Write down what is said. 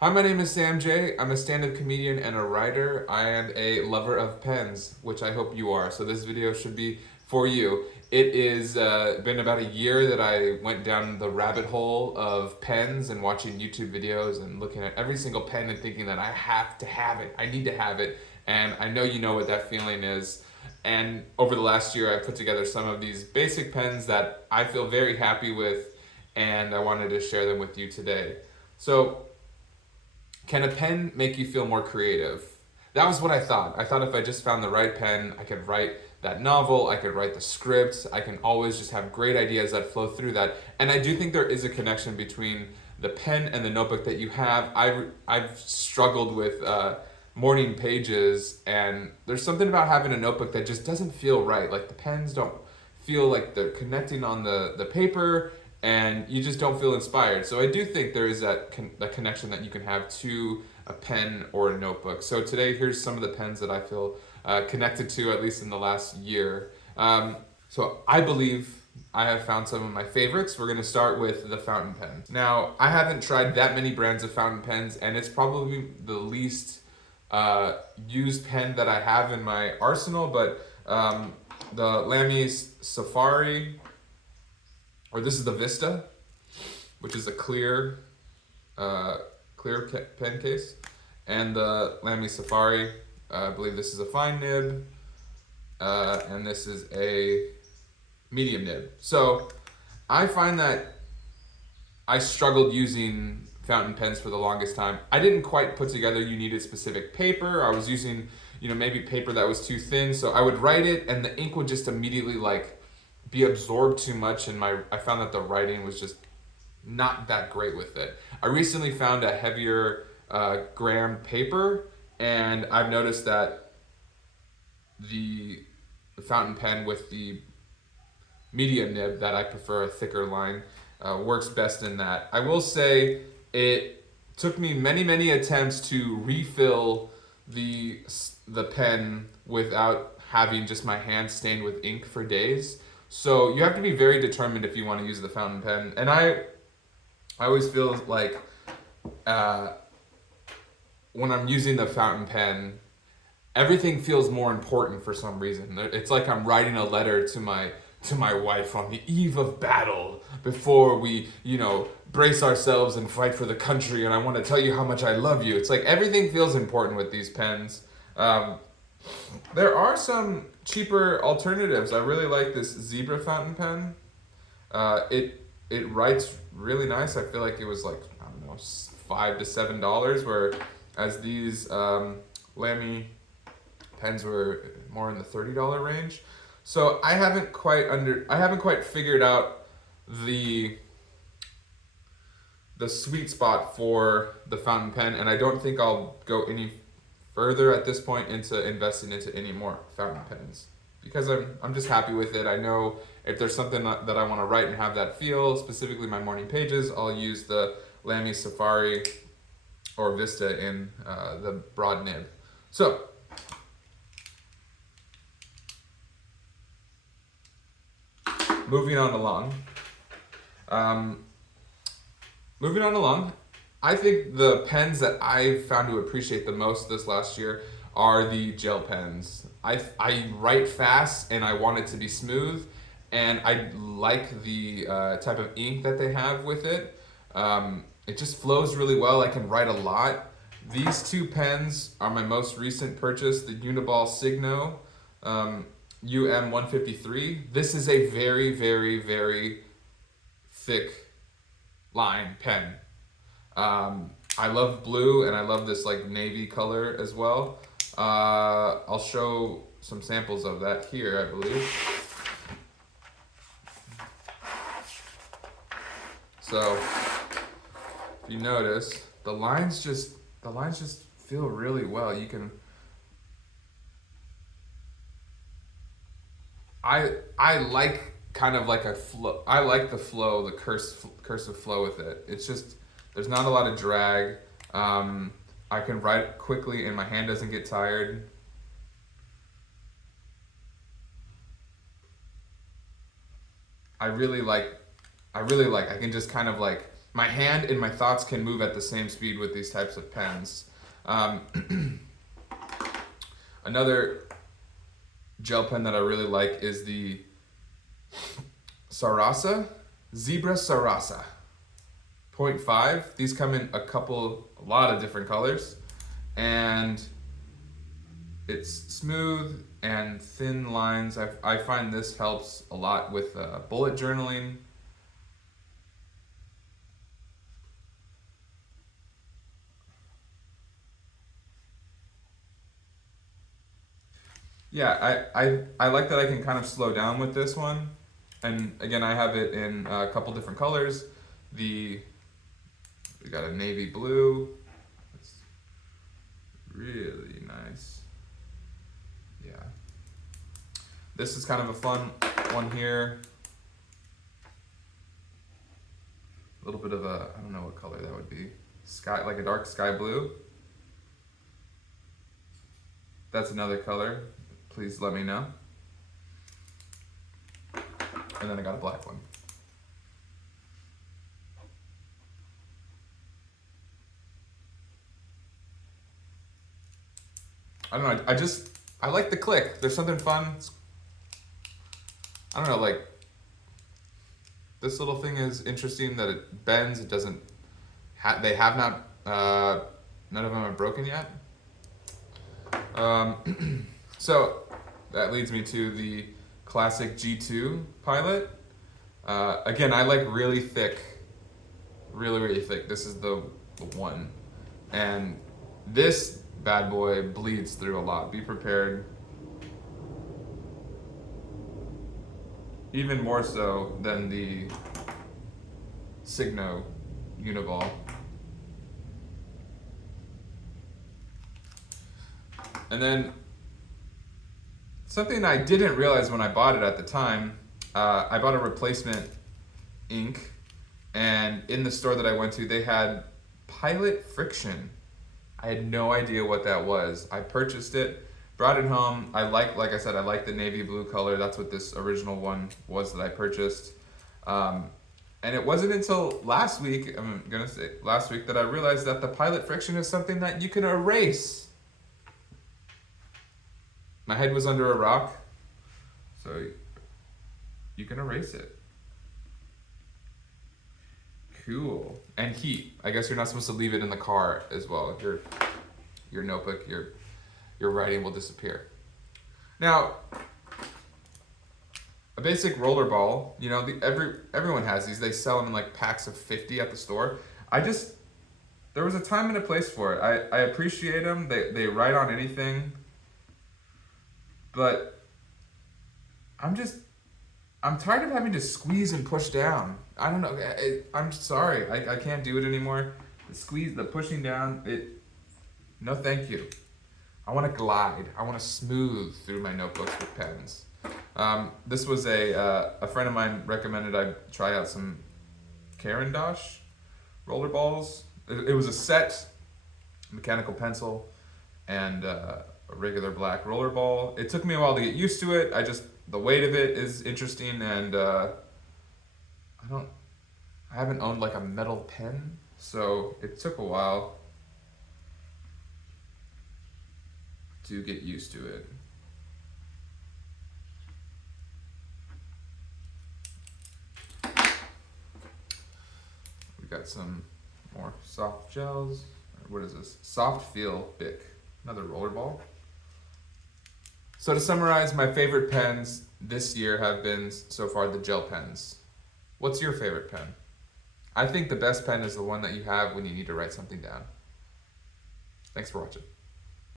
Hi, my name is Sam J. I'm a stand-up comedian and a writer and a lover of pens, which I hope you are. So this video should be for you. It is been about a year that I went down the rabbit hole of pens and watching YouTube videos and looking at every single pen and thinking that I have to have it. I need to have it. And I know you know what that feeling is. And over the last year, I put together some of these basic pens that I feel very happy with, and I wanted to share them with you today. So can a pen make you feel more creative? That was what I thought. I thought if I just found the right pen, I could write that novel, I could write the script, I can always just have great ideas that flow through that. And I do think there is a connection between the pen and the notebook that you have. I've struggled with morning pages, and there's something about having a notebook that just doesn't feel right. Like the pens don't feel like they're connecting on the paper, and you just don't feel inspired. So I do think there is that connection that you can have to a pen or a notebook. So today, here's some of the pens that I feel connected to, at least in the last year. So I believe I have found some of my favorites. We're going to start with the fountain pen. Now, I haven't tried that many brands of fountain pens, and it's probably the least used pen that I have in my arsenal, but the Lamy Safari, or this is the Vista, which is a clear pen case, and the Lamy Safari. I believe this is a fine nib, and this is a medium nib. So I find that I struggled using fountain pens for the longest time. I didn't quite put together you needed specific paper. I was using, maybe paper that was too thin. So I would write it and the ink would just immediately be absorbed too much, and I found that the writing was just not that great with it. I recently found a heavier gram paper, and I've noticed that the fountain pen with the medium nib, that I prefer a thicker line, works best in that. I will say it took me many attempts to refill the pen without having just my hand stained with ink for days. So you have to be very determined if you want to use the fountain pen. And I always feel like when I'm using the fountain pen, everything feels more important for some reason. It's like I'm writing a letter to my wife on the eve of battle before we, brace ourselves and fight for the country, and I want to tell you how much I love you. It's like everything feels important with these pens. There are some cheaper alternatives. I really like this Zebra fountain pen. It writes really nice. I feel like it was like, I don't know, $5 to $7, whereas these Lamy pens were more in the $30 range. So I haven't quite figured out the sweet spot for the fountain pen, and I don't think I'll go any further at this point into investing into any more fountain pens, because I'm just happy with it. I know if there's something that I want to write and have that feel, specifically my morning pages, I'll use the Lamy Safari or Vista in the broad nib. So moving on along. I think the pens that I've found to appreciate the most this last year are the gel pens. I write fast and I want it to be smooth, and I like the type of ink that they have with it. It just flows really well. I can write a lot. These two pens are my most recent purchase, the Uniball Signo UM153. This is a very thick line pen. I love blue, and I love this navy color as well. I'll show some samples of that here, I believe. So if you notice, the lines just feel really well. You can I like kind of like a flow. I like the flow, the cursive flow with it. It's just, there's not a lot of drag. I can write quickly and my hand doesn't get tired. I really like, I can just kind of my hand and my thoughts can move at the same speed with these types of pens. Another gel pen that I really like is the Sarasa, Zebra Sarasa 0.5. These come in a lot of different colors, and it's smooth and thin lines. I find this helps a lot with bullet journaling. Yeah, I like that I can kind of slow down with this one. And again, I have it in a couple different colors. We got a navy blue. It's really nice. Yeah. This is kind of a fun one here. A little bit of a, I don't know what color that would be. Sky, like a dark sky blue. That's another color. Please let me know. And then I got a black one. I don't know, I like the click. There's something fun. I don't know, like, this little thing is interesting that it bends. It doesn't, they have not, none of them are broken yet. So that leads me to the classic G2 Pilot. Again, I like really thick, really thick. This is the one. And this bad boy bleeds through a lot. Be prepared. Even more so than the Signo Uniball. And then something I didn't realize when I bought it at the time, I bought a replacement ink, and in the store that I went to, they had Pilot Friction. I had no idea what that was. I purchased it, brought it home. like I said, I like the navy blue color. That's what this original one was that I purchased. And it wasn't until last week, that I realized that the Pilot Friction is something that you can erase. My head was under a rock, so you can erase it. Cool. And heat. I guess you're not supposed to leave it in the car as well. Your notebook, your writing will disappear. Now, a basic roller ball, you know, everyone has these. They sell them in like packs of 50 at the store. There was a time and a place for it. I appreciate them. They write on anything. But I'm tired of having to squeeze and push down. I don't know. I'm sorry. I can't do it anymore. The pushing down, no thank you. I want to glide. I want to smooth through my notebooks with pens. This was a friend of mine recommended I try out some Caran d'Ache roller balls. It was a set, mechanical pencil, and a regular black roller ball. It took me a while to get used to it. The weight of it is interesting, and I haven't owned like a metal pen, so it took a while to get used to it. We got some more soft gels. What is this? Soft Feel Bic, another roller ball. So to summarize, my favorite pens this year have been so far the gel pens. What's your favorite pen? I think the best pen is the one that you have when you need to write something down. Thanks for watching.